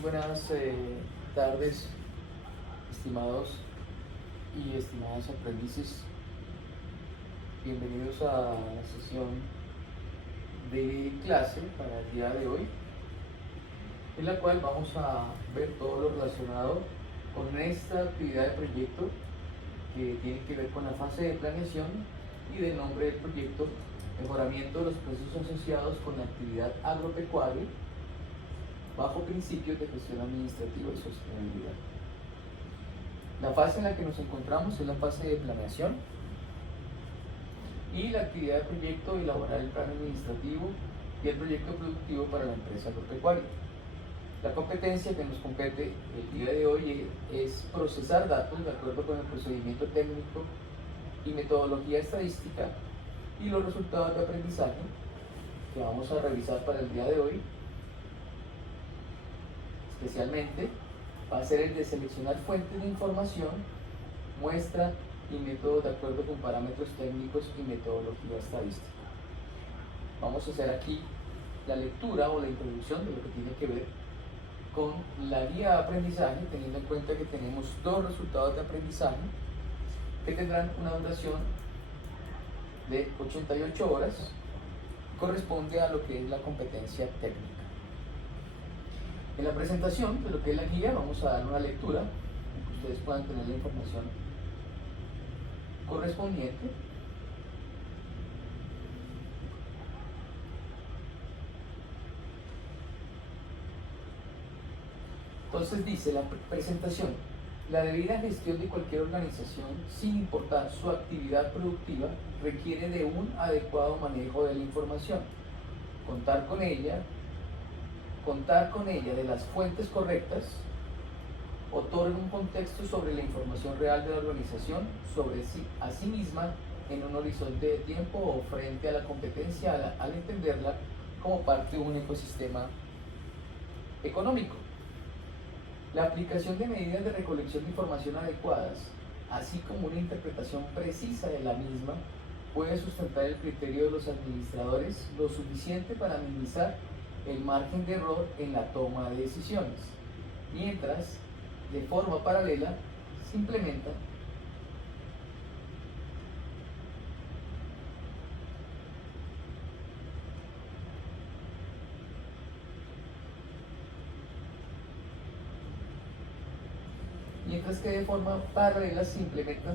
Buenas tardes, estimados y estimadas aprendices. Bienvenidos a la sesión de clase para el día de hoy, en la cual vamos a ver todo lo relacionado con esta actividad de proyecto que tiene que ver con la fase de planeación y del nombre del proyecto: mejoramiento de los procesos asociados con la actividad agropecuaria bajo principios de gestión administrativa y sostenibilidad. La fase en la que nos encontramos es la fase de planeación, y la actividad de proyecto: elaborar el plan administrativo y el proyecto productivo para la empresa agropecuaria. La competencia que nos compete el día de hoy es procesar datos de acuerdo con el procedimiento técnico y metodología estadística, y los resultados de aprendizaje que vamos a revisar para el día de hoy especialmente va a ser el de seleccionar fuentes de información, muestra y métodos de acuerdo con parámetros técnicos y metodología estadística. Vamos a hacer aquí la lectura o la introducción de lo que tiene que ver con la guía de aprendizaje, teniendo en cuenta que tenemos dos resultados de aprendizaje que tendrán una duración de 88 horas, corresponde a lo que es la competencia técnica. En la presentación de lo que es la guía vamos a dar una lectura para que ustedes puedan tener la información correspondiente. Entonces dice la presentación: la debida gestión de cualquier organización, sin importar su actividad productiva, requiere de un adecuado manejo de la información. Contar con ella de las fuentes correctas otorga un contexto sobre la información real de la organización, sobre a sí misma en un horizonte de tiempo o frente a la competencia, al entenderla como parte de un ecosistema económico. La aplicación de medidas de recolección de información adecuadas, así como una interpretación precisa de la misma, puede sustentar el criterio de los administradores lo suficiente para minimizar el margen de error en la toma de decisiones, mientras de forma paralela se implementa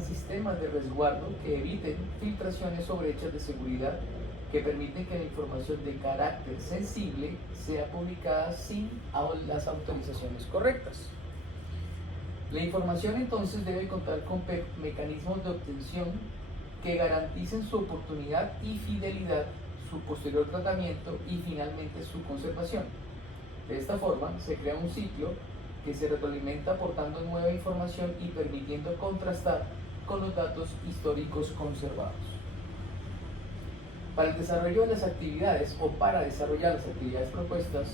sistemas de resguardo que eviten filtraciones o brechas de seguridad que permiten que la información de carácter sensible sea publicada sin las autorizaciones correctas. La información entonces debe contar con mecanismos de obtención que garanticen su oportunidad y fidelidad, su posterior tratamiento y finalmente su conservación. De esta forma se crea un ciclo que se retroalimenta aportando nueva información y permitiendo contrastar con los datos históricos conservados. Para el desarrollo de las actividades o para desarrollar las actividades propuestas,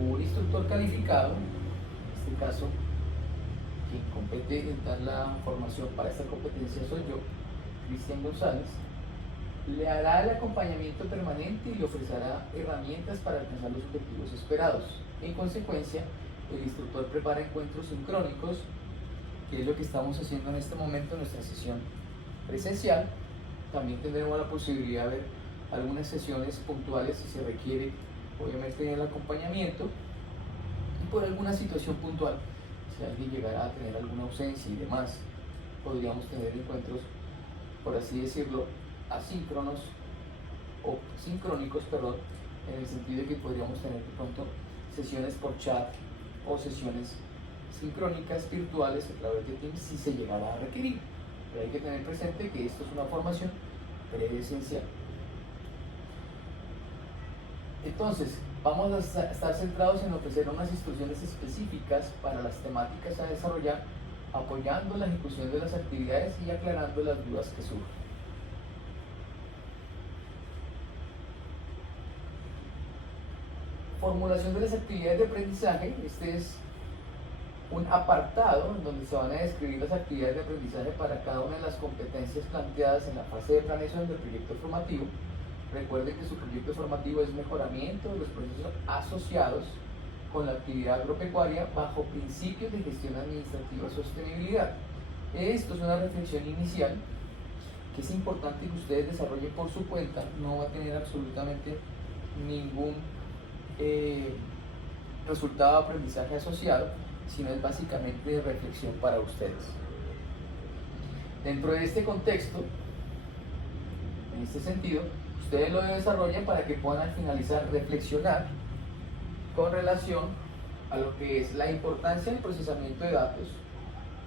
un instructor calificado, en este caso quien compete en dar la formación para esta competencia soy yo, Cristian González, le hará el acompañamiento permanente y le ofrecerá herramientas para alcanzar los objetivos esperados. En consecuencia, el instructor prepara encuentros sincrónicos, que es lo que estamos haciendo en este momento en nuestra sesión presencial. También tendremos la posibilidad de ver algunas sesiones puntuales si se requiere, obviamente, el acompañamiento, y por alguna situación puntual, si alguien llegara a tener alguna ausencia y demás, podríamos tener encuentros, por así decirlo, asíncronos o sincrónicos, en el sentido de que podríamos tener de pronto sesiones por chat o sesiones sincrónicas virtuales a través de Teams si se llegara a requerir. Pero hay que tener presente que esto es una formación presencial. Entonces, vamos a estar centrados en ofrecer unas instrucciones específicas para las temáticas a desarrollar, apoyando la ejecución de las actividades y aclarando las dudas que surgen. Formulación de las actividades de aprendizaje. Este es un apartado en donde se van a describir las actividades de aprendizaje para cada una de las competencias planteadas en la fase de planeación del proyecto formativo. Recuerden que su proyecto formativo es mejoramiento de los procesos asociados con la actividad agropecuaria bajo principios de gestión administrativa y sostenibilidad. Esto es una reflexión inicial que es importante que ustedes desarrollen por su cuenta, no va a tener absolutamente ningún resultado de aprendizaje asociado, sino es básicamente de reflexión para ustedes. Dentro de este contexto, en este sentido, ustedes lo desarrollan para que puedan al finalizar reflexionar con relación a lo que es la importancia del procesamiento de datos,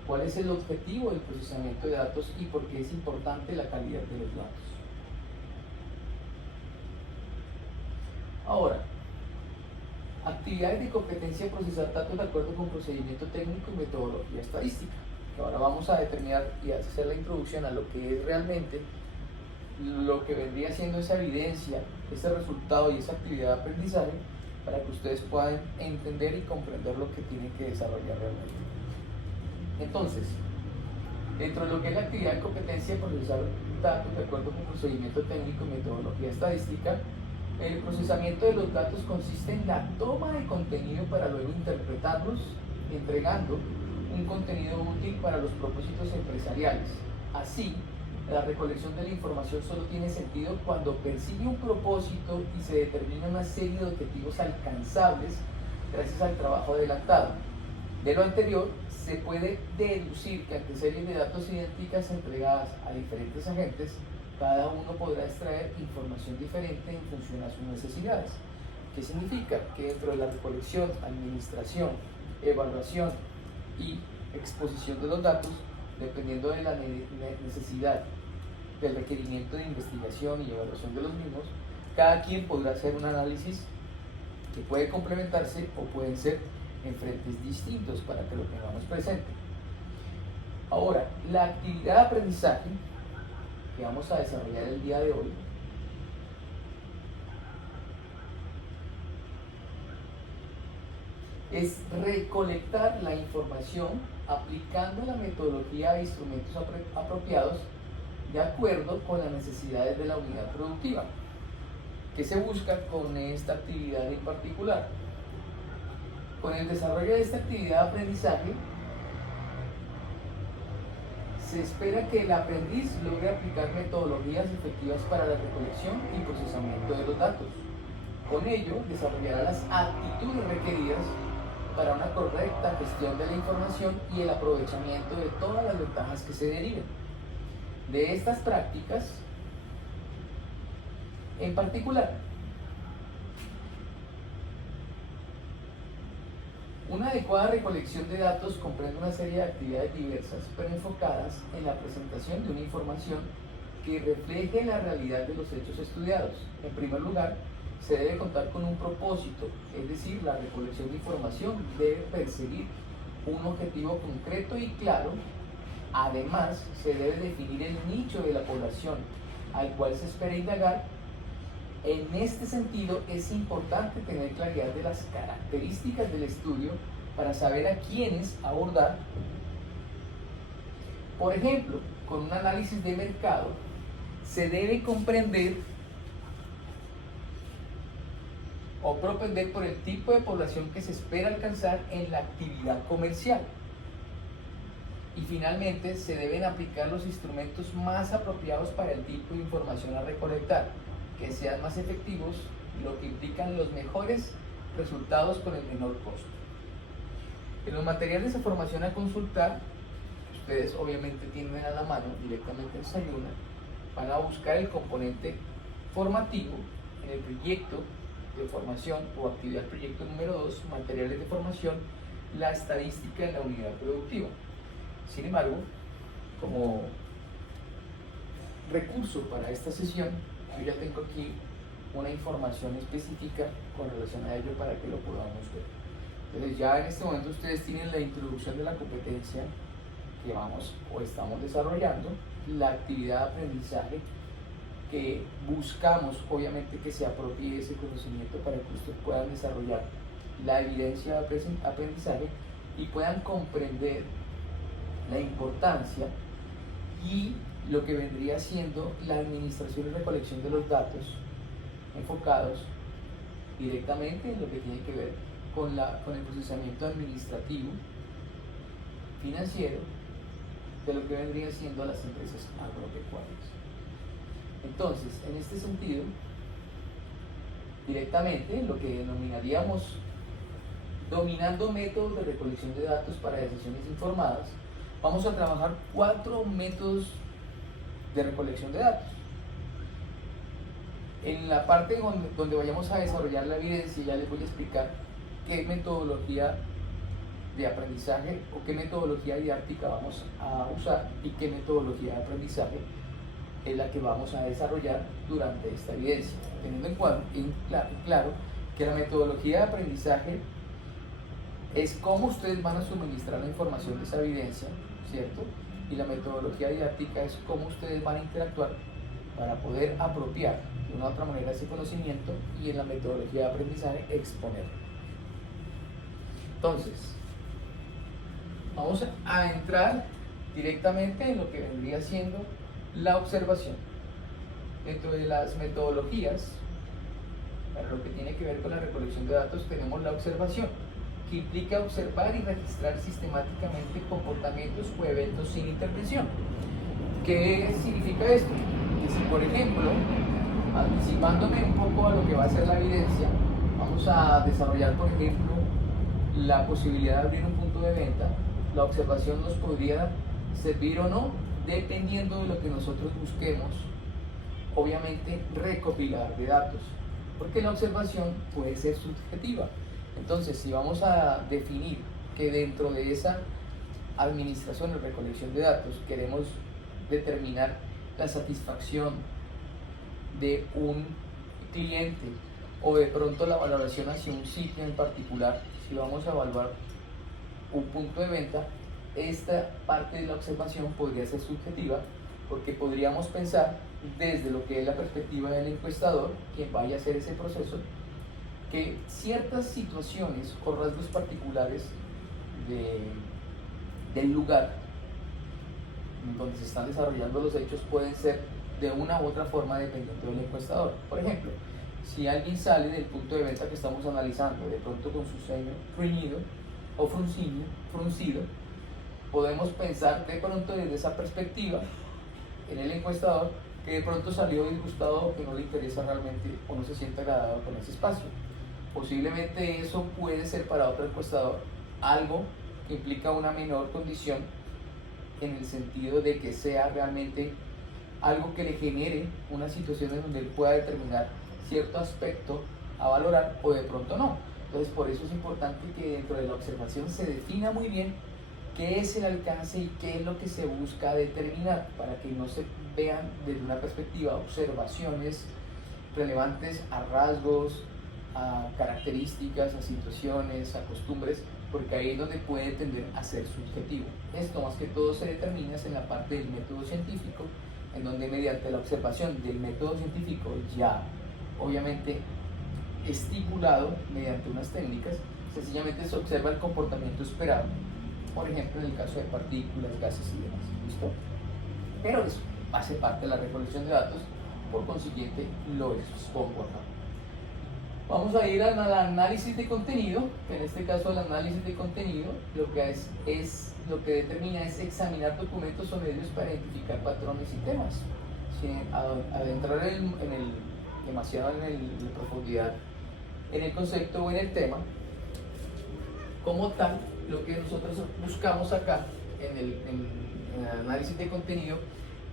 cuál es el objetivo del procesamiento de datos y por qué es importante la calidad de los datos. Ahora, actividades de competencia procesar datos de acuerdo con procedimiento técnico y metodología estadística. Que ahora vamos a determinar y hacer la introducción a lo que es realmente lo que vendría siendo esa evidencia, ese resultado y esa actividad de aprendizaje para que ustedes puedan entender y comprender lo que tienen que desarrollar realmente. Entonces, dentro de lo que es la actividad de competencia procesar datos de acuerdo con procedimiento técnico y metodología estadística, el procesamiento de los datos consiste en la toma de contenido para luego interpretarlos, entregando un contenido útil para los propósitos empresariales. Así, la recolección de la información solo tiene sentido cuando persigue un propósito y se determina una serie de objetivos alcanzables gracias al trabajo adelantado. De lo anterior, se puede deducir que ante series de datos idénticas entregadas a diferentes agentes, cada uno podrá extraer información diferente en función a sus necesidades. ¿Qué significa? Que dentro de la recolección, administración, evaluación y exposición de los datos, dependiendo de la necesidad del requerimiento de investigación y evaluación de los mismos, cada quien podrá hacer un análisis que puede complementarse o pueden ser en frentes distintos para que lo tengamos presente. Ahora, la actividad de aprendizaje que vamos a desarrollar el día de hoy es recolectar la información aplicando la metodología e instrumentos apropiados de acuerdo con las necesidades de la unidad productiva. ¿Qué se busca con esta actividad en particular? Con el desarrollo de esta actividad de aprendizaje, se espera que el aprendiz logre aplicar metodologías efectivas para la recolección y procesamiento de los datos. Con ello, desarrollará las actitudes requeridas para una correcta gestión de la información y el aprovechamiento de todas las ventajas que se deriven de estas prácticas. En particular, una adecuada recolección de datos comprende una serie de actividades diversas, pero enfocadas en la presentación de una información que refleje la realidad de los hechos estudiados. En primer lugar, se debe contar con un propósito, es decir, la recolección de información debe perseguir un objetivo concreto y claro. Además, se debe definir el nicho de la población al cual se espera indagar. En este sentido, es importante tener claridad de las características del estudio para saber a quiénes abordar. Por ejemplo, con un análisis de mercado, se debe comprender o propender por el tipo de población que se espera alcanzar en la actividad comercial. Y finalmente, se deben aplicar los instrumentos más apropiados para el tipo de información a recolectar, que sean más efectivos, lo que implican los mejores resultados con el menor costo. En los materiales de formación a consultar, ustedes obviamente tienen a la mano directamente en Sayuna, van a buscar el componente formativo en el proyecto de formación o actividad proyecto número 2, materiales de formación, la estadística en la unidad productiva. Sin embargo, como recurso para esta sesión, yo ya tengo aquí una información específica con relación a ello para que lo podamos ver. Entonces ya en este momento ustedes tienen la introducción de la competencia que vamos o estamos desarrollando, la actividad de aprendizaje que buscamos obviamente que se apropie ese conocimiento para que ustedes puedan desarrollar la evidencia de aprendizaje y puedan comprender la importancia y lo que vendría siendo la administración y recolección de los datos enfocados directamente en lo que tiene que ver con el procesamiento administrativo, financiero, de lo que vendría siendo las empresas agropecuarias. Entonces, en este sentido, directamente lo que denominaríamos dominando métodos de recolección de datos para decisiones informadas, vamos a trabajar 4 métodos de recolección de datos. En la parte donde vayamos a desarrollar la evidencia, ya les voy a explicar qué metodología de aprendizaje o qué metodología didáctica vamos a usar y qué metodología de aprendizaje es la que vamos a desarrollar durante esta evidencia, teniendo en claro que la metodología de aprendizaje es cómo ustedes van a suministrar la información de esa evidencia, ¿cierto? Y la metodología didáctica es cómo ustedes van a interactuar para poder apropiar de una u otra manera ese conocimiento y en la metodología de aprendizaje exponerlo. Entonces, vamos a entrar directamente en lo que vendría siendo la observación. Dentro de las metodologías, para lo que tiene que ver con la recolección de datos, tenemos la observación, que implica observar y registrar sistemáticamente comportamientos o eventos sin intervención. ¿Qué significa esto? Que si, por ejemplo, anticipándome un poco a lo que va a ser la evidencia, vamos a desarrollar, por ejemplo, la posibilidad de abrir un punto de venta, la observación nos podría servir o no, dependiendo de lo que nosotros busquemos, obviamente recopilar de datos, porque la observación puede ser subjetiva. Entonces, si vamos a definir que dentro de esa administración o recolección de datos queremos determinar la satisfacción de un cliente o de pronto la valoración hacia un sitio en particular, si vamos a evaluar un punto de venta, esta parte de la observación podría ser subjetiva, porque podríamos pensar desde lo que es la perspectiva del encuestador, quien vaya a hacer ese proceso, que ciertas situaciones o rasgos particulares del lugar donde se están desarrollando los hechos pueden ser de una u otra forma dependiendo del encuestador. Por ejemplo, si alguien sale del punto de venta que estamos analizando de pronto con su ceño fruñido o fruncido, podemos pensar de pronto desde esa perspectiva en el encuestador que de pronto salió disgustado o que no le interesa realmente o no se siente agradado con ese espacio. Posiblemente eso puede ser para otro encuestador algo que implica una menor condición en el sentido de que sea realmente algo que le genere una situación en donde él pueda determinar cierto aspecto a valorar o de pronto no. Entonces, por eso es importante que dentro de la observación se defina muy bien qué es el alcance y qué es lo que se busca determinar, para que no se vean desde una perspectiva observaciones relevantes a rasgos, a características, a situaciones, a costumbres, porque ahí es donde puede tender a ser subjetivo. Esto más que todo se determina en la parte del método científico, en donde mediante la observación del método científico ya obviamente estipulado mediante unas técnicas, sencillamente se observa el comportamiento esperado, por ejemplo en el caso de partículas, gases y demás, ¿listo? Pero eso hace parte de la recolección de datos, por consiguiente lo expongo acá. Vamos a ir al análisis de contenido, que en este caso el análisis de contenido lo que determina es examinar documentos o medios para identificar patrones y temas, sin adentrar demasiado en profundidad en el concepto o en el tema. Como tal, lo que nosotros buscamos acá en el análisis de contenido,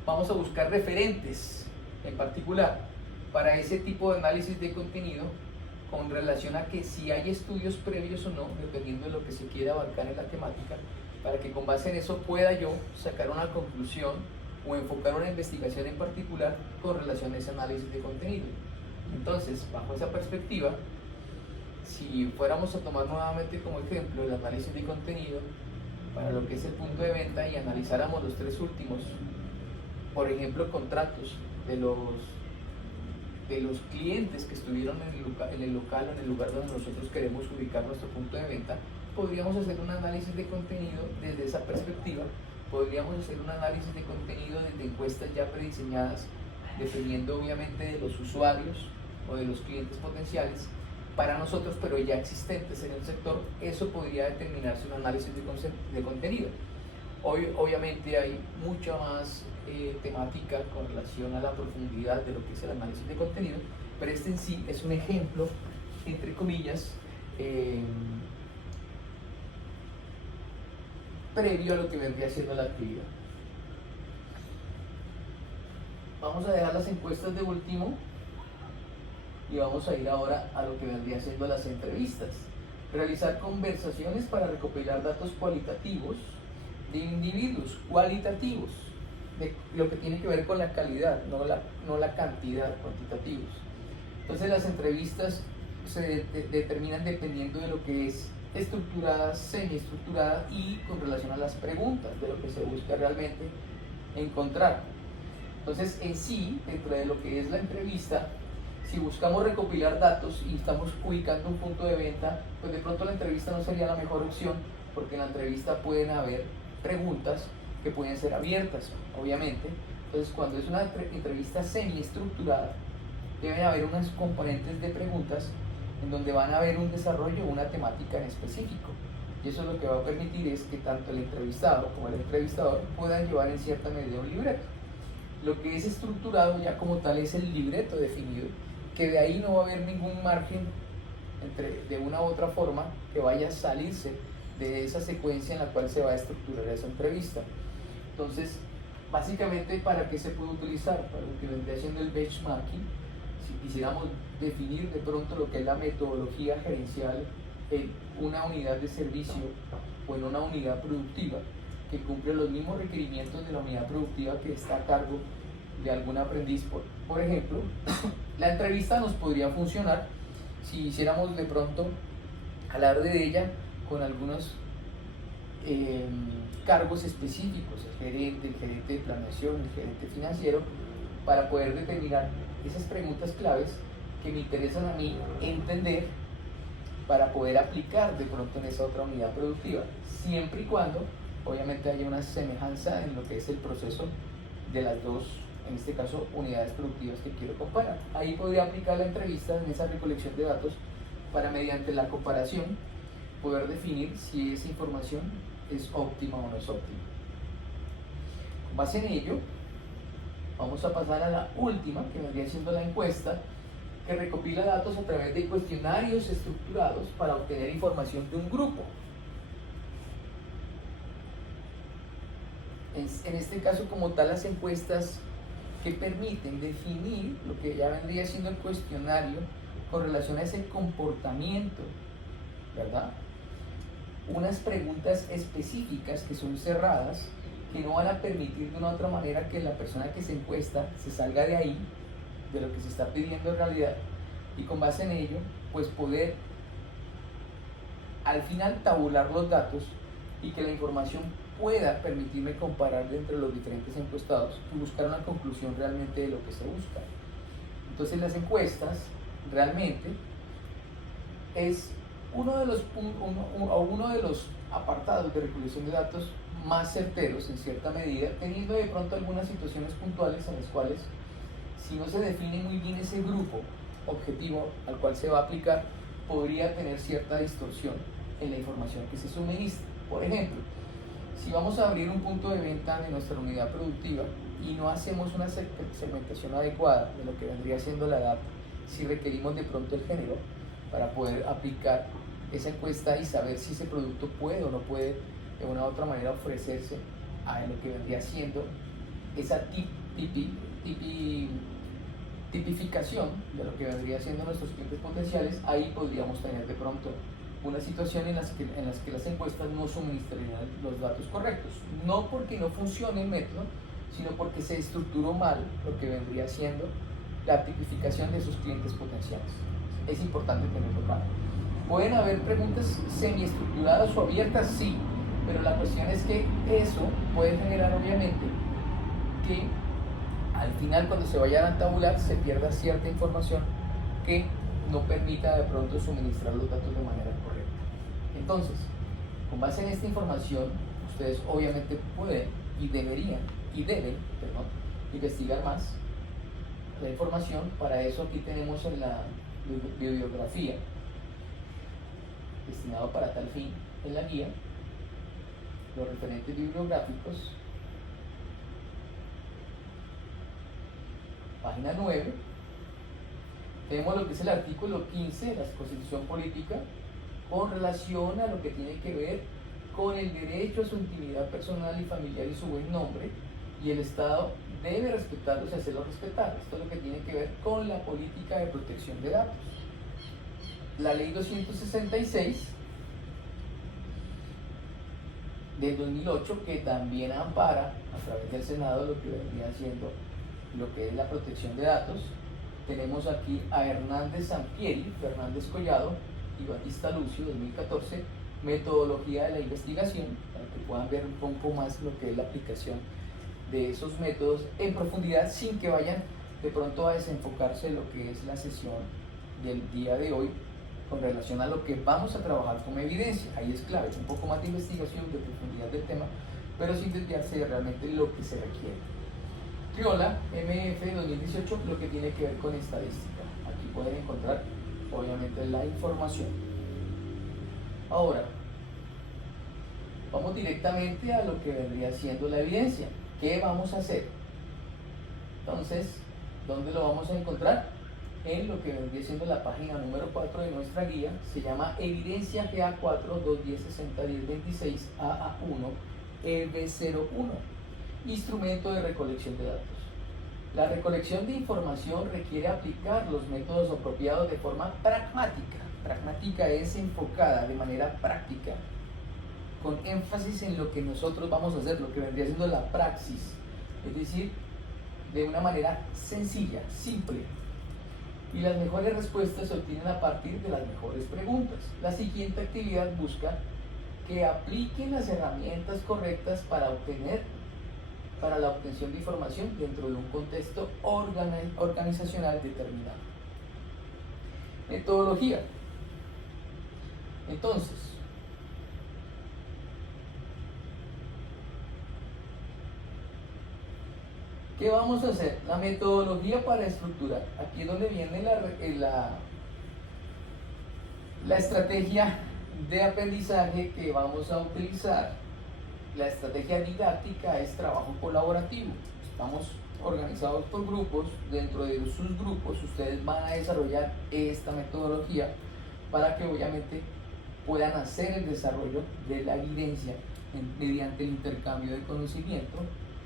vamos a buscar referentes en particular para ese tipo de análisis de contenido, con relación a que si hay estudios previos o no, dependiendo de lo que se quiera abarcar en la temática, para que con base en eso pueda yo sacar una conclusión o enfocar una investigación en particular con relación a ese análisis de contenido. Entonces, bajo esa perspectiva, si fuéramos a tomar nuevamente como ejemplo el análisis de contenido para lo que es el punto de venta y analizáramos los 3 últimos, por ejemplo, contratos de los clientes que estuvieron en el local o en el lugar donde nosotros queremos ubicar nuestro punto de venta, podríamos hacer un análisis de contenido desde esa perspectiva. Podríamos hacer un análisis de contenido desde encuestas ya prediseñadas, dependiendo obviamente de los usuarios o de los clientes potenciales, para nosotros, pero ya existentes en el sector, eso podría determinarse un análisis de contenido. Obviamente hay mucha más temática con relación a la profundidad de lo que es el análisis de contenido, pero este en sí es un ejemplo, entre comillas, previo a lo que vendría siendo la actividad. Vamos a dejar las encuestas de último y vamos a ir ahora a lo que vendría siendo las entrevistas. Realizar conversaciones para recopilar datos cualitativos de individuos cualitativos, de lo que tiene que ver con la calidad, no la cantidad, cuantitativos. Entonces las entrevistas se determinan dependiendo de lo que es estructurada, semiestructurada y con relación a las preguntas, de lo que se busca realmente encontrar. Entonces en sí, dentro de lo que es la entrevista, si buscamos recopilar datos y estamos ubicando un punto de venta, pues de pronto la entrevista no sería la mejor opción, porque en la entrevista pueden haber preguntas que pueden ser abiertas, obviamente. Entonces cuando es una entrevista semiestructurada, deben haber unos componentes de preguntas en donde van a haber un desarrollo o una temática en específico. Y eso lo que va a permitir es que tanto el entrevistado como el entrevistador puedan llevar en cierta medida un libreto. Lo que es estructurado ya como tal es el libreto definido, que de ahí no va a haber ningún margen de una u otra forma que vaya a salirse de esa secuencia en la cual se va a estructurar esa entrevista. Entonces, básicamente, ¿para qué se puede utilizar? Para lo que vendría siendo el benchmarking. Si quisiéramos definir de pronto lo que es la metodología gerencial en una unidad de servicio o en una unidad productiva que cumple los mismos requerimientos de la unidad productiva que está a cargo de algún aprendiz, por ejemplo, la entrevista nos podría funcionar si hiciéramos de pronto alarde de ella con algunos cargos específicos, el gerente de planeación, el gerente financiero, para poder determinar esas preguntas claves que me interesan a mí entender para poder aplicar de pronto en esa otra unidad productiva, siempre y cuando obviamente haya una semejanza en lo que es el proceso de las dos, en este caso, unidades productivas que quiero comparar. Ahí podría aplicar la entrevista en esa recolección de datos para, mediante la comparación, poder definir si esa información es óptima o no es óptima. Con base en ello, vamos a pasar a la última, que vendría siendo la encuesta, que recopila datos a través de cuestionarios estructurados para obtener información de un grupo. En este caso, como tal, las encuestas que permiten definir lo que ya vendría siendo el cuestionario con relación a ese comportamiento, ¿verdad? Unas preguntas específicas que son cerradas, que no van a permitir de una u otra manera que la persona que se encuesta se salga de ahí, de lo que se está pidiendo en realidad, y con base en ello, pues poder al final tabular los datos y que la información pueda permitirme comparar entre los diferentes encuestados y buscar una conclusión realmente de lo que se busca. Entonces las encuestas realmente es uno de los apartados de recolección de datos más certeros en cierta medida, teniendo de pronto algunas situaciones puntuales en las cuales, si no se define muy bien ese grupo objetivo al cual se va a aplicar, podría tener cierta distorsión en la información que se suministra. Por ejemplo, si vamos a abrir un punto de venta de nuestra unidad productiva y no hacemos una segmentación adecuada de lo que vendría siendo la data, si requerimos de pronto el género para poder aplicar esa encuesta y saber si ese producto puede o no puede de una u otra manera ofrecerse a lo que vendría siendo esa tipificación de lo que vendría siendo nuestros clientes potenciales, ahí podríamos tener de pronto una situación en las que las encuestas no suministrarían los datos correctos, no porque no funcione el método, sino porque se estructuró mal lo que vendría siendo la tipificación de sus clientes potenciales. Es importante tenerlo claro. ¿Pueden haber preguntas semiestructuradas o abiertas? Sí, pero la cuestión es que eso puede generar obviamente que al final, cuando se vayan a tabular, se pierda cierta información que no permita de pronto suministrar los datos de manera correcta. Entonces, con base en esta información, ustedes obviamente pueden y deben investigar más la información. Para eso aquí tenemos en la bibliografía destinado para tal fin en la guía, los referentes bibliográficos, página 9, tenemos lo que es el artículo 15 de la Constitución Política con relación a lo que tiene que ver con el derecho a su intimidad personal y familiar y su buen nombre, y el Estado debe respetarlos y hacerlos respetar. Esto es lo que tiene que ver con la política de protección de datos. La ley 266 del 2008, que también ampara a través del Senado lo que vendría siendo lo que es la protección de datos. Tenemos aquí a Hernández Sampieri, Fernández Collado y Batista Lucio, 2014, metodología de la investigación, para que puedan ver un poco más lo que es la aplicación de esos métodos en profundidad, sin que vayan de pronto a desenfocarse de lo que es la sesión del día de hoy con relación a lo que vamos a trabajar como evidencia. Ahí es clave, un poco más de investigación, de profundidad del tema, pero sin desviarse de realmente lo que se requiere. Criolla, MF 2018, lo que tiene que ver con estadística. Aquí pueden encontrar obviamente la información. Ahora, vamos directamente a lo que vendría siendo la evidencia. ¿Qué vamos a hacer? Entonces, ¿dónde lo vamos a encontrar? En lo que vendría siendo la página número 4 de nuestra guía. Se llama Evidencia GA4 210601026 AA1 EB01, instrumento de recolección de datos. La recolección de información requiere aplicar los métodos apropiados de forma pragmática. Pragmática es enfocada de manera práctica, con énfasis en lo que nosotros vamos a hacer, lo que vendría siendo la praxis, es decir, de una manera sencilla, simple. Y las mejores respuestas se obtienen a partir de las mejores preguntas. La siguiente actividad busca que apliquen las herramientas correctas para la obtención de información dentro de un contexto organizacional determinado. Metodología. Entonces, ¿qué vamos a hacer? La metodología para estructurar. Aquí es donde viene la estrategia de aprendizaje que vamos a utilizar. La estrategia didáctica es trabajo colaborativo. Estamos organizados por grupos. Dentro de sus grupos ustedes van a desarrollar esta metodología para que obviamente puedan hacer el desarrollo de la evidencia mediante el intercambio de conocimiento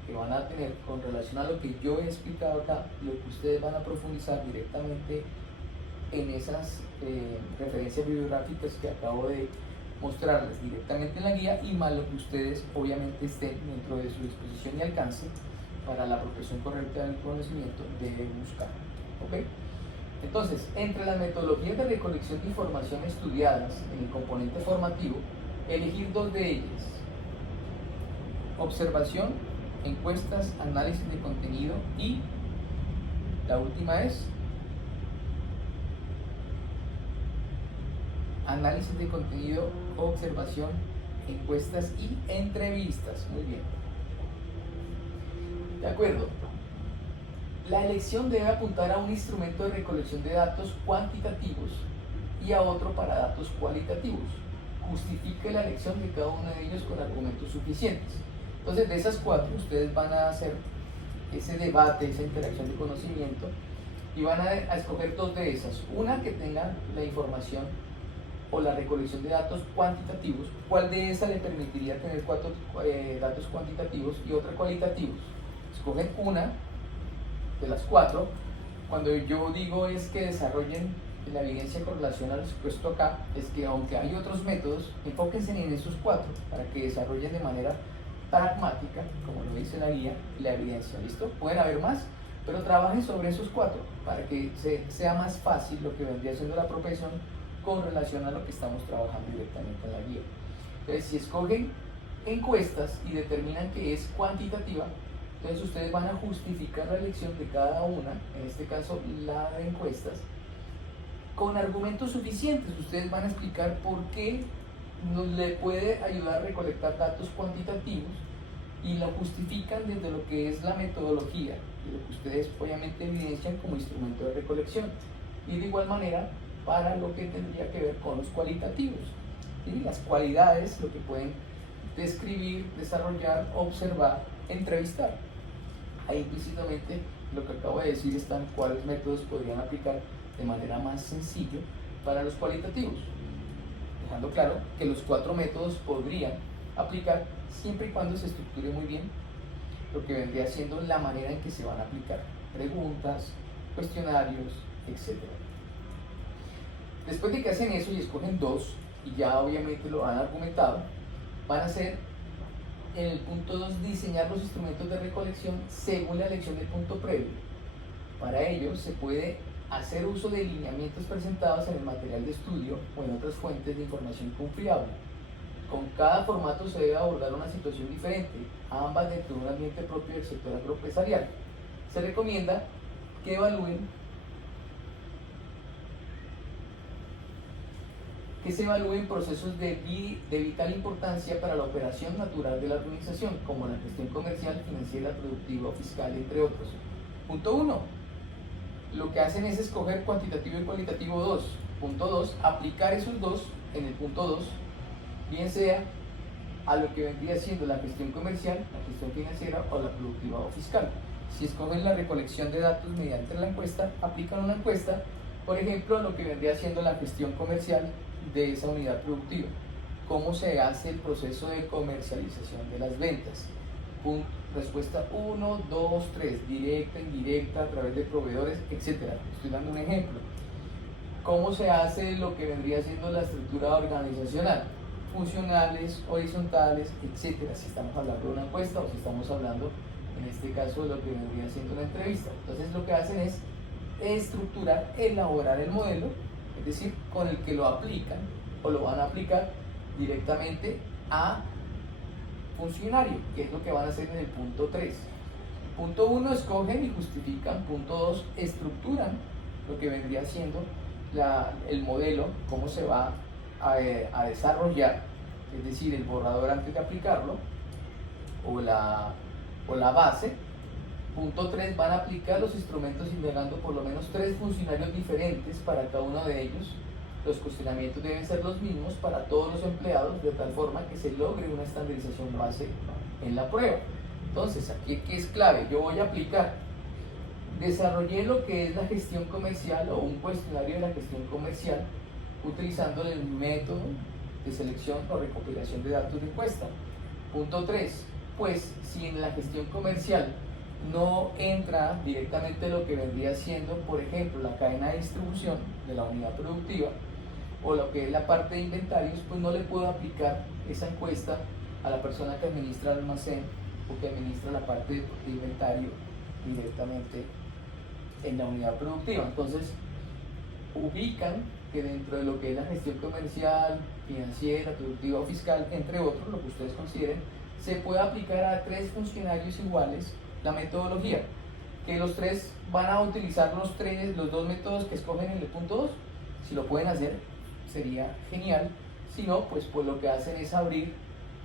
que van a tener con relación a lo que yo he explicado acá, lo que ustedes van a profundizar directamente en esas referencias bibliográficas que acabo de mostrarles directamente en la guía, y más lo que ustedes obviamente estén dentro de su disposición y alcance para la apropiación correcta del conocimiento deben buscar. ¿Ok? Entonces, entre las metodologías de recolección de información estudiadas en el componente formativo, elegir dos de ellas: observación, encuestas, análisis de contenido, y la última es análisis de contenido, observación, encuestas y entrevistas. Muy bien. De acuerdo. La elección debe apuntar a un instrumento de recolección de datos cuantitativos y a otro para datos cualitativos. Justifique la elección de cada uno de ellos con argumentos suficientes. Entonces, de esas cuatro, ustedes van a hacer ese debate, esa interacción de conocimiento, y van a escoger dos de esas. Una que tenga la información o la recolección de datos cuantitativos. ¿Cuál de esas le permitiría tener cuatro datos cuantitativos y otra cualitativos? Escogen una de las cuatro. Cuando yo digo es que desarrollen la evidencia con relación a lo expuesto acá, es que aunque hay otros métodos, enfóquense en esos cuatro para que desarrollen de manera pragmática, como lo dice la guía, la evidencia. ¿Listo? Pueden haber más, pero trabajen sobre esos cuatro para que sea más fácil lo que vendría siendo la apropiación con relación a lo que estamos trabajando directamente en la guía. Entonces, si escogen encuestas y determinan que es cuantitativa, entonces ustedes van a justificar la elección de cada una, en este caso la de encuestas, con argumentos suficientes. Ustedes van a explicar por qué nos le puede ayudar a recolectar datos cuantitativos, y lo justifican desde lo que es la metodología y lo que ustedes obviamente evidencian como instrumento de recolección, y de igual manera para lo que tendría que ver con los cualitativos. ¿sí? Las cualidades, lo que pueden describir, desarrollar, observar, entrevistar. Ahí implícitamente lo que acabo de decir están cuáles métodos podrían aplicar de manera más sencilla para los cualitativos, dejando claro que los 4 métodos podrían aplicar siempre y cuando se estructure muy bien lo que vendría siendo la manera en que se van a aplicar preguntas, cuestionarios, etc. Después de que hacen eso y escogen 2 y ya obviamente lo han argumentado, van a hacer en el punto 2 diseñar los instrumentos de recolección según la elección del punto previo. Para ello se puede hacer uso de lineamientos presentados en el material de estudio o en otras fuentes de información confiable. Con cada formato se debe abordar una situación diferente, ambas dentro de un ambiente propio del sector agroempresarial. Se recomienda que se evalúen procesos de vital importancia para la operación natural de la organización, como la gestión comercial, financiera, productiva o fiscal, entre otros. Punto 1. Lo que hacen es escoger cuantitativo y cualitativo 2. Punto 2. Aplicar esos 2 en el punto 2, bien sea a lo que vendría siendo la gestión comercial, la gestión financiera o la productiva o fiscal. Si escogen la recolección de datos mediante la encuesta, aplican una encuesta, por ejemplo, lo que vendría siendo la gestión comercial de esa unidad productiva. ¿Cómo se hace el proceso de comercialización de las ventas? Respuesta 1, 2, 3, directa, indirecta, a través de proveedores, etc. Estoy dando un ejemplo. ¿Cómo se hace lo que vendría siendo la estructura organizacional? Funcionales, horizontales, etc. Si estamos hablando de una encuesta o si estamos hablando, en este caso, de lo que vendría siendo una entrevista. Entonces lo que hacen es estructurar, elaborar el modelo, es decir, con el que lo aplican o lo van a aplicar directamente a funcionario, que es lo que van a hacer en el punto 3. Punto 1, escogen y justifican. Punto 2, estructuran lo que vendría siendo el modelo, cómo se va a desarrollar, es decir, el borrador antes de aplicarlo, o la base. Punto 3, van a aplicar los instrumentos indagando por lo menos 3 funcionarios diferentes para cada uno de ellos. Los cuestionamientos deben ser los mismos para todos los empleados, de tal forma que se logre una estandarización base en la prueba. Entonces, aquí ¿qué es clave? Yo voy a aplicar. Desarrollé lo que es la gestión comercial o un cuestionario de la gestión comercial utilizando el método de selección o recopilación de datos de encuesta. Punto 3, pues si en la gestión comercial no entra directamente lo que vendría siendo, por ejemplo, la cadena de distribución de la unidad productiva o lo que es la parte de inventarios, pues no le puedo aplicar esa encuesta a la persona que administra el almacén o que administra la parte de inventario directamente en la unidad productiva. Entonces, ubican que dentro de lo que es la gestión comercial, financiera, productiva o fiscal, entre otros, lo que ustedes consideren, se puede aplicar a 3 funcionarios iguales la metodología, que los 3 van a utilizar los 2 métodos que escogen en el punto 2. Si lo pueden hacer, sería genial. Si no, pues lo que hacen es abrir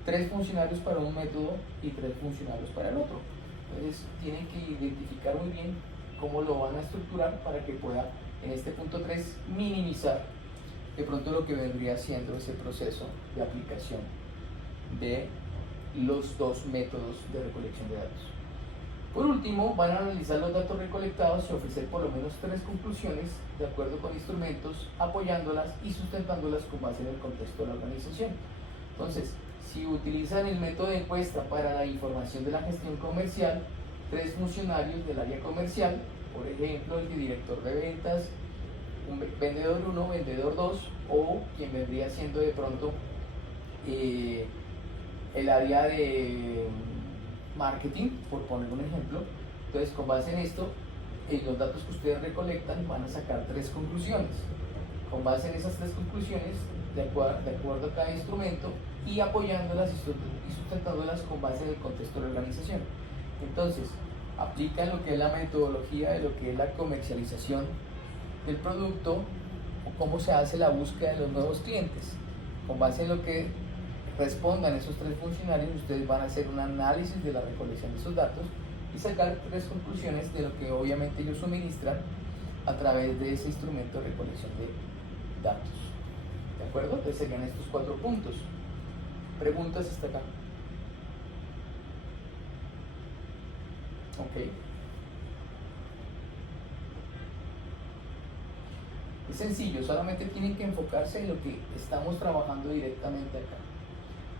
3 funcionarios para un método y 3 funcionarios para el otro. Entonces tienen que identificar muy bien cómo lo van a estructurar para que pueda, en este punto 3, minimizar de pronto lo que vendría siendo ese proceso de aplicación de los 2 métodos de recolección de datos. Por último, van a analizar los datos recolectados y ofrecer por lo menos 3 conclusiones de acuerdo con instrumentos, apoyándolas y sustentándolas con base en el contexto de la organización. Entonces, si utilizan el método de encuesta para la información de la gestión comercial, 3 funcionarios del área comercial, por ejemplo, el director de ventas, un vendedor 1, vendedor 2, o quien vendría siendo de pronto el área de marketing, por poner un ejemplo. Entonces, con base en esto, en los datos que ustedes recolectan, van a sacar 3 conclusiones. Con base en esas 3 conclusiones, de acuerdo a cada instrumento, y apoyándolas y sustentándolas con base en el contexto de la organización. Entonces, aplican lo que es la metodología de lo que es la comercialización del producto o cómo se hace la búsqueda de los nuevos clientes. Con base en lo que respondan esos 3 funcionarios, ustedes van a hacer un análisis de la recolección de esos datos y sacar 3 conclusiones de lo que obviamente ellos suministran a través de ese instrumento de recolección de datos. ¿De acuerdo? Entonces serían estos 4 puntos. Preguntas hasta acá. Ok. Es sencillo, solamente tienen que enfocarse en lo que estamos trabajando directamente acá.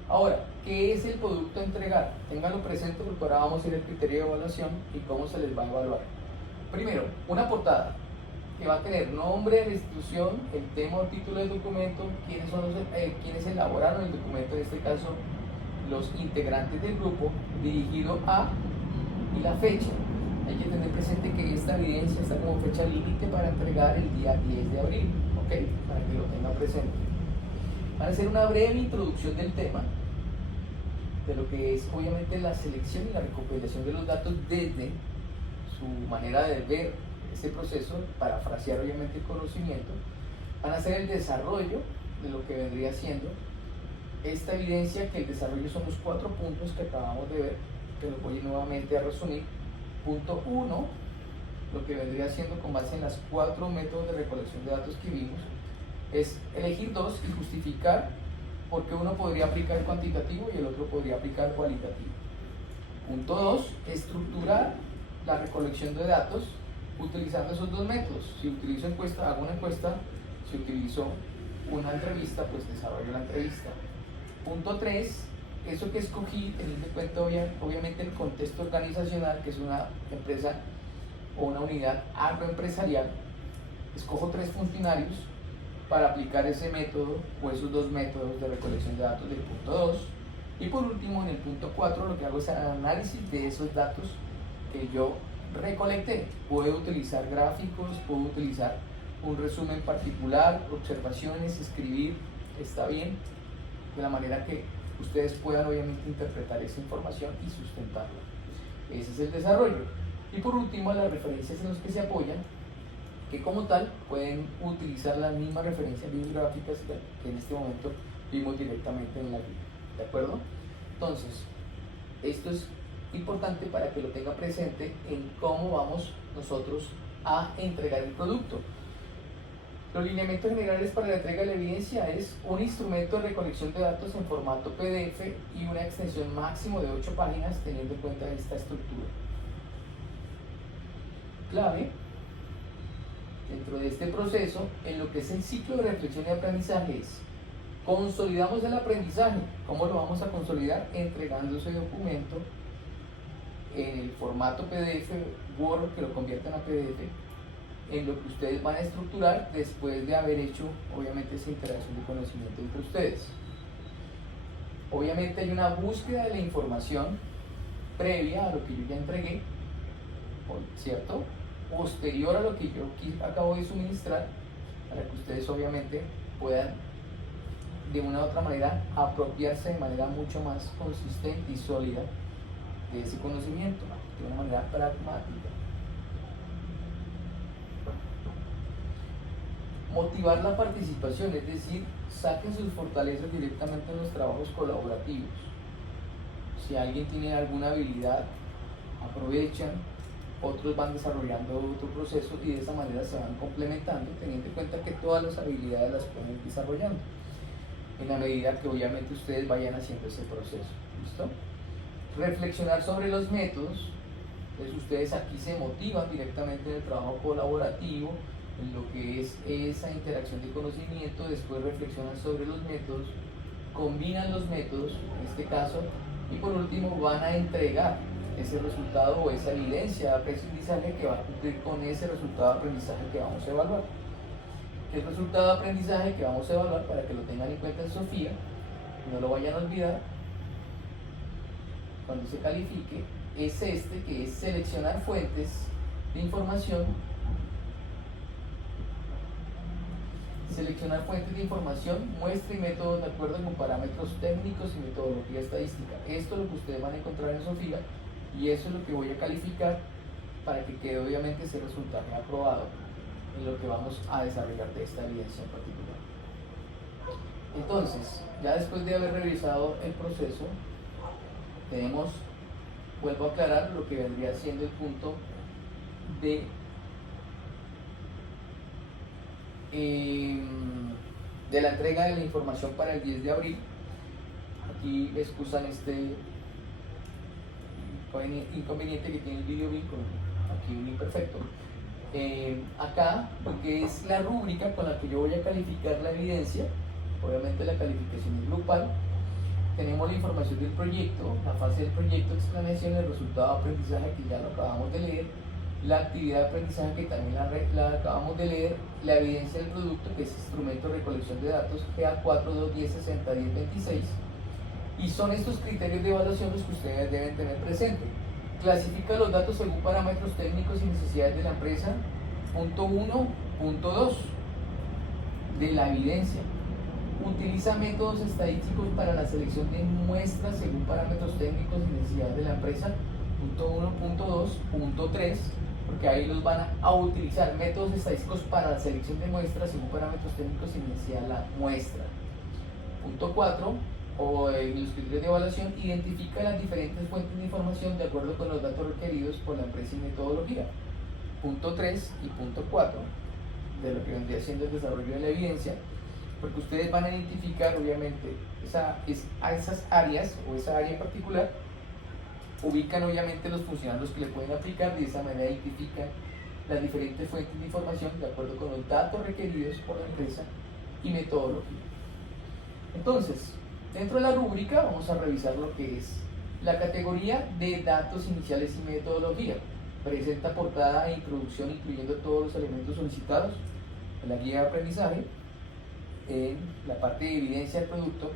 Ahora, ¿qué es el producto a entregar? Ténganlo presente porque ahora vamos a ir al criterio de evaluación y cómo se les va a evaluar. Primero, una portada que va a tener nombre de la institución, el tema o título del documento, quienes elaboraron el documento, en este caso los integrantes del grupo, dirigido a, y la fecha. Hay que tener presente que esta evidencia está como fecha límite para entregar el día 10 de abril, ¿ok? Para que lo tengan presente. Van a hacer una breve introducción del tema, de lo que es obviamente la selección y la recopilación de los datos desde su manera de ver este proceso, parafrasear obviamente el conocimiento. Van a hacer el desarrollo de lo que vendría siendo esta evidencia, que el desarrollo son los 4 puntos que acabamos de ver, que lo voy nuevamente a resumir. Punto 1, lo que vendría siendo con base en las 4 métodos de recolección de datos que vimos, es elegir 2 y justificar por qué uno podría aplicar cuantitativo y el otro podría aplicar cualitativo. Punto 2, estructurar la recolección de datos utilizando esos 2 métodos. Si utilizo encuesta, hago una encuesta. Si utilizo una entrevista, pues desarrollo la entrevista. Punto 3, eso que escogí, teniendo en cuenta obviamente el contexto organizacional, que es una empresa o una unidad agroempresarial, escojo 3 funcionarios para aplicar ese método o esos 2 métodos de recolección de datos del punto 2. Y por último, en el punto 4, lo que hago es el análisis de esos datos que yo recolecté. Puedo utilizar gráficos, puedo utilizar un resumen particular, observaciones, escribir, está bien, de la manera que ustedes puedan obviamente interpretar esa información y sustentarla. Ese es el desarrollo. Y por último, las referencias en las que se apoyan, que como tal pueden utilizar las mismas referencias bibliográficas que en este momento vimos directamente en la guía. ¿De acuerdo? Entonces, esto es importante para que lo tenga presente en cómo vamos nosotros a entregar el producto. Los lineamientos generales para la entrega de la evidencia es un instrumento de recolección de datos en formato PDF y una extensión máximo de 8 páginas teniendo en cuenta esta estructura. Clave dentro de este proceso en lo que es el ciclo de reflexión y aprendizaje es: consolidamos el aprendizaje. ¿Cómo lo vamos a consolidar? Entregando ese documento en el formato PDF, Word, que lo conviertan a PDF, en lo que ustedes van a estructurar después de haber hecho obviamente esa interacción de conocimiento entre ustedes. Obviamente hay una búsqueda de la información previa a lo que yo ya entregué, ¿cierto? Posterior a lo que yo acabo de suministrar, para que ustedes obviamente puedan de una u otra manera apropiarse de manera mucho más consistente y sólida de ese conocimiento, de una manera pragmática. Motivar la participación, es decir, saquen sus fortalezas directamente en los trabajos colaborativos. Si alguien tiene alguna habilidad, aprovechan, otros van desarrollando otro proceso y de esa manera se van complementando, teniendo en cuenta que todas las habilidades las pueden ir desarrollando en la medida que obviamente ustedes vayan haciendo ese proceso. ¿Listo? Reflexionar sobre los métodos. Entonces ustedes aquí se motivan directamente en el trabajo colaborativo, en lo que es esa interacción de conocimiento, después reflexionan sobre los métodos, combinan los métodos, en este caso, y por último van a entregar ese resultado o esa evidencia de aprendizaje que va a cumplir con ese resultado de aprendizaje que vamos a evaluar. El resultado de aprendizaje que vamos a evaluar, para que lo tengan en cuenta en Sofía, no lo vayan a olvidar cuando se califique, es este, que es seleccionar fuentes de información. Seleccionar fuentes de información, muestra y métodos de acuerdo con parámetros técnicos y metodología estadística. Esto es lo que ustedes van a encontrar en Sofía y eso es lo que voy a calificar para que quede obviamente ese resultado aprobado en lo que vamos a desarrollar de esta evidencia en particular. Entonces, ya después de haber revisado el proceso, tenemos, vuelvo a aclarar, lo que vendría siendo el punto de de la entrega de la información para el 10 de abril. Aquí excusan este inconveniente que tiene el video con aquí un imperfecto. Acá, porque es la rúbrica con la que yo voy a calificar la evidencia, obviamente la calificación es grupal. Tenemos la información del proyecto, la fase del proyecto, explanación, el resultado de aprendizaje que ya lo acabamos de leer, la actividad de aprendizaje que también la acabamos de leer, la evidencia del producto que es instrumento de recolección de datos GA4 210 60 10 26, y son estos criterios de evaluación los que ustedes deben tener presente. Clasifica los datos según parámetros técnicos y necesidades de la empresa. Punto 1. Punto 2 de la evidencia. Utiliza métodos estadísticos para la selección de muestras según parámetros técnicos y necesidades de la empresa. Punto 1. Punto 2. Punto 3, porque ahí los van a utilizar métodos estadísticos para la selección de muestras según parámetros técnicos y necesidad de la muestra. Punto 4, o en los criterios de evaluación, identifica las diferentes fuentes de información de acuerdo con los datos requeridos por la empresa y metodología. Punto 3 y punto 4 de lo que vendría siendo el desarrollo de la evidencia, porque ustedes van a identificar obviamente a esas áreas o esa área en particular, ubican obviamente los funcionarios que le pueden aplicar, de esa manera identifican las diferentes fuentes de información de acuerdo con los datos requeridos por la empresa y metodología. Entonces, dentro de la rúbrica vamos a revisar lo que es la categoría de datos iniciales y metodología. Presenta portada e introducción incluyendo todos los elementos solicitados en la guía de aprendizaje. En la parte de evidencia del producto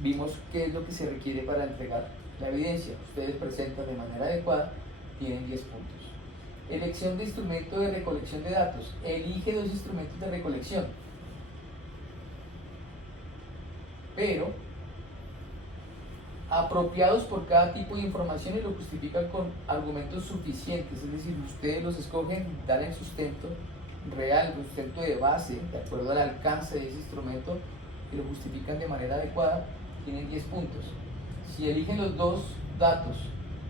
vimos qué es lo que se requiere para entregar la evidencia. Ustedes presentan de manera adecuada, tienen 10 puntos. Elección de instrumento de recolección de datos. Elige 2 instrumentos de recolección, pero apropiados por cada tipo de información, y lo justifican con argumentos suficientes, es decir, ustedes los escogen, dan el sustento real, el sustento de base, de acuerdo al alcance de ese instrumento, y lo justifican de manera adecuada, tienen 10 puntos. Si eligen los 2 datos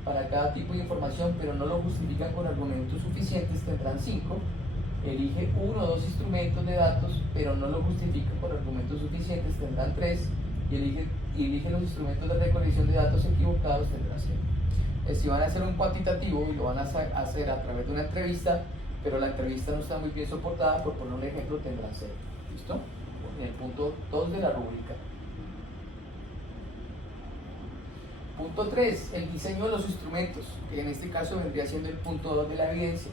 para cada tipo de información, pero no lo justifican con argumentos suficientes, tendrán 5. Elige 1 o 2 instrumentos de datos, pero no lo justifican con argumentos suficientes, tendrán 3. Y elige los instrumentos de recolección de datos equivocados, tendrán 0. Si van a hacer un cuantitativo y lo van a hacer a través de una entrevista, pero la entrevista no está muy bien soportada, por poner un ejemplo, tendrán 0. ¿Listo? En el punto 2 de la rúbrica. Punto 3, el diseño de los instrumentos, que en este caso vendría siendo el punto 2 de la evidencia.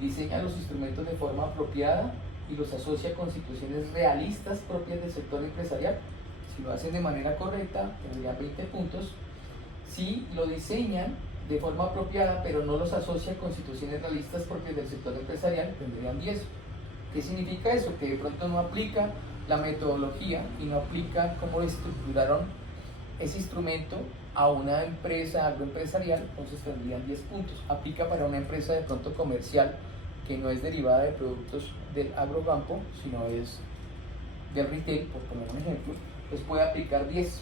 Diseña los instrumentos de forma apropiada y los asocia con situaciones realistas propias del sector empresarial. Si lo hacen de manera correcta, tendrían 20 puntos. Si lo diseñan de forma apropiada, pero no los asocia con situaciones realistas propias del sector empresarial, tendrían 10. ¿Qué significa eso? Que de pronto no aplica la metodología y no aplica cómo estructuraron ese instrumento a una empresa agroempresarial, entonces tendrían 10 puntos. Aplica para una empresa de pronto comercial que no es derivada de productos del agrocampo, sino es del retail, por poner un ejemplo, pues puede aplicar 10.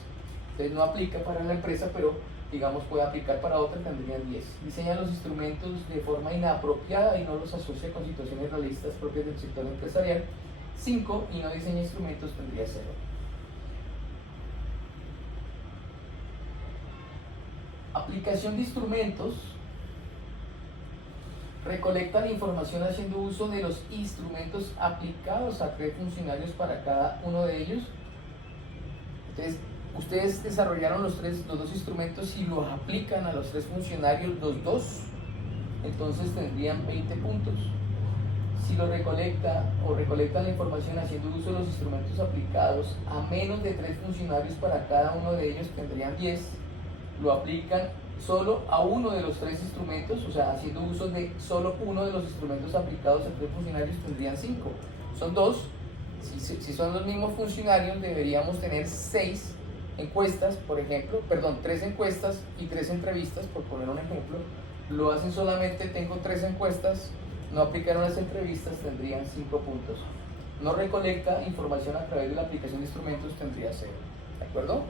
Entonces no aplica para la empresa, pero digamos puede aplicar para otra, tendrían 10. Diseña los instrumentos de forma inapropiada y no los asocia con situaciones realistas propias del sector empresarial. 5, y no diseña instrumentos, tendría 0. Aplicación de instrumentos. Recolecta la información haciendo uso de los instrumentos aplicados a 3 funcionarios para cada uno de ellos. Entonces, ustedes desarrollaron los 2 instrumentos y los aplican a los 3 funcionarios los 2, entonces tendrían 20 puntos. Si lo recolectan la información haciendo uso de los instrumentos aplicados a menos de 3 funcionarios para cada uno de ellos, tendrían 10. Lo aplican solo a uno de los 3 instrumentos, o sea, haciendo uso de solo uno de los instrumentos aplicados a 3 funcionarios, tendrían 5. Son 2. Si son los mismos funcionarios, deberíamos tener 6 encuestas, por ejemplo, 3 encuestas y 3 entrevistas, por poner un ejemplo. Lo hacen solamente, tengo 3 encuestas, no aplicaron las entrevistas, tendrían 5 puntos. No recolecta información a través de la aplicación de instrumentos, tendría 0. ¿De acuerdo?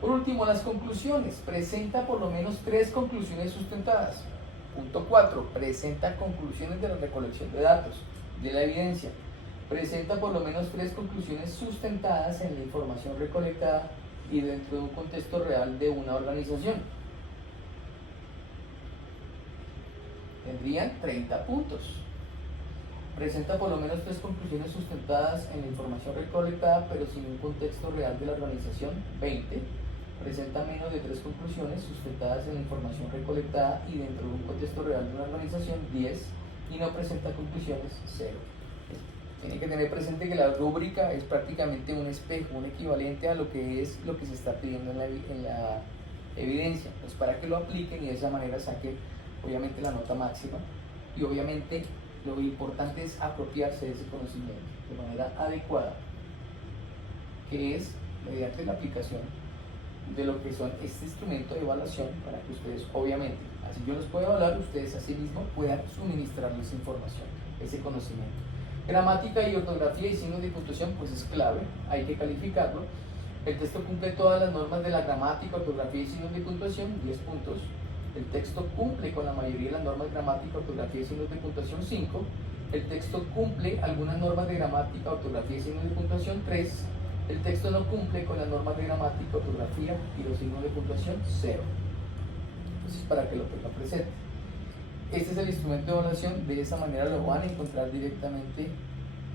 Por último, las conclusiones. Presenta por lo menos 3 conclusiones sustentadas. Punto 4. Presenta conclusiones de la recolección de datos, de la evidencia. Presenta por lo menos 3 conclusiones sustentadas en la información recolectada y dentro de un contexto real de una organización. Tendrían 30 puntos. Presenta por lo menos 3 conclusiones sustentadas en la información recolectada pero sin un contexto real de la organización, 20. Presenta menos de 3 conclusiones sustentadas en la información recolectada y dentro de un contexto real de una organización, 10. Y no presenta conclusiones, 0. Tiene que tener presente que la rúbrica es prácticamente un espejo, un equivalente a lo que es lo que se está pidiendo en la evidencia. Pues para que lo apliquen y de esa manera saquen obviamente la nota máxima. Y obviamente lo importante es apropiarse de ese conocimiento de manera adecuada, que es mediante la aplicación de lo que son este instrumento de evaluación, para que ustedes obviamente, así yo los puedo evaluar, ustedes a sí mismos puedan suministrarles información, ese conocimiento. Gramática y ortografía y signos de puntuación pues es clave, hay que calificarlo. El texto cumple todas las normas de la gramática, ortografía y signos de puntuación, 10 puntos. El texto cumple con la mayoría de las normas de gramática, ortografía y signos de puntuación, 5. El texto cumple algunas normas de gramática, ortografía y signos de puntuación, 3. El texto no cumple con las normas de gramática, ortografía y los signos de puntuación, 0. Entonces, para que lo tengan presente. Este es el instrumento de evaluación, de esa manera lo van a encontrar directamente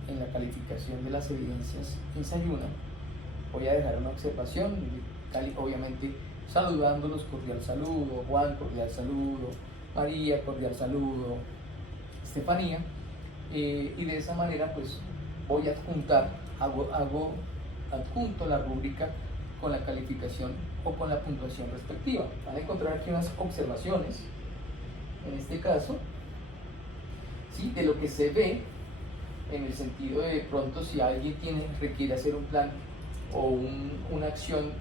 en la calificación de las evidencias Ensayo 1. Voy a dejar una observación, obviamente saludándolos, cordial saludo, Juan, cordial saludo, María, cordial saludo, Estefanía, y de esa manera pues voy a adjunto la rúbrica con la calificación o con la puntuación respectiva. Van a encontrar aquí unas observaciones, en este caso, ¿sí?, de lo que se ve, en el sentido de pronto si alguien requiere hacer un plan o una acción,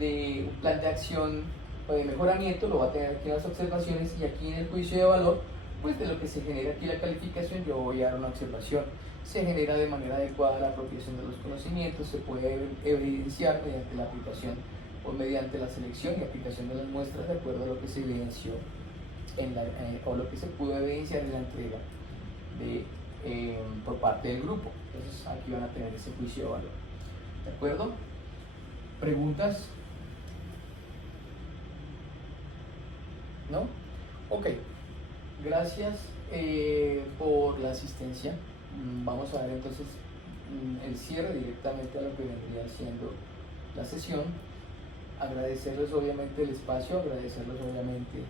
un plan de acción o de mejoramiento, lo va a tener aquí en las observaciones, y aquí en el juicio de valor, pues de lo que se genera aquí la calificación, yo voy a dar una observación. Se genera de manera adecuada la apropiación de los conocimientos, se puede evidenciar mediante la aplicación o mediante la selección y aplicación de las muestras de acuerdo a lo que se evidenció o lo que se pudo evidenciar en la entrega por parte del grupo. Entonces aquí van a tener ese juicio de valor. ¿De acuerdo? ¿Preguntas? ¿No? Ok. Gracias por la asistencia. Vamos a ver entonces el cierre directamente a lo que vendría siendo la sesión. Agradecerles obviamente el espacio, agradecerles obviamente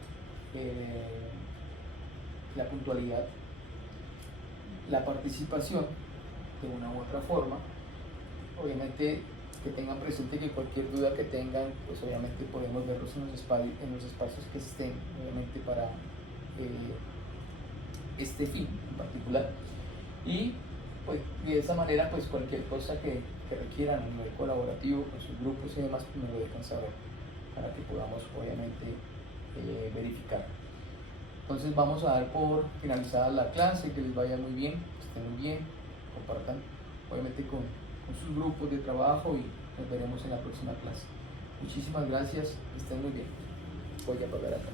la puntualidad, la participación de una u otra forma. Obviamente que tengan presente que cualquier duda que tengan, pues obviamente podemos verlos en los espacios que estén, obviamente para este fin en particular. Y pues de esa manera, pues cualquier cosa que requieran a nivel colaborativo con sus grupos y demás, pues me lo dejan saber para que podamos obviamente verificar. Entonces vamos a dar por finalizada la clase, que les vaya muy bien, que estén muy bien, compartan obviamente con sus grupos de trabajo y nos veremos en la próxima clase. Muchísimas gracias, que estén muy bien. Voy a apagar acá.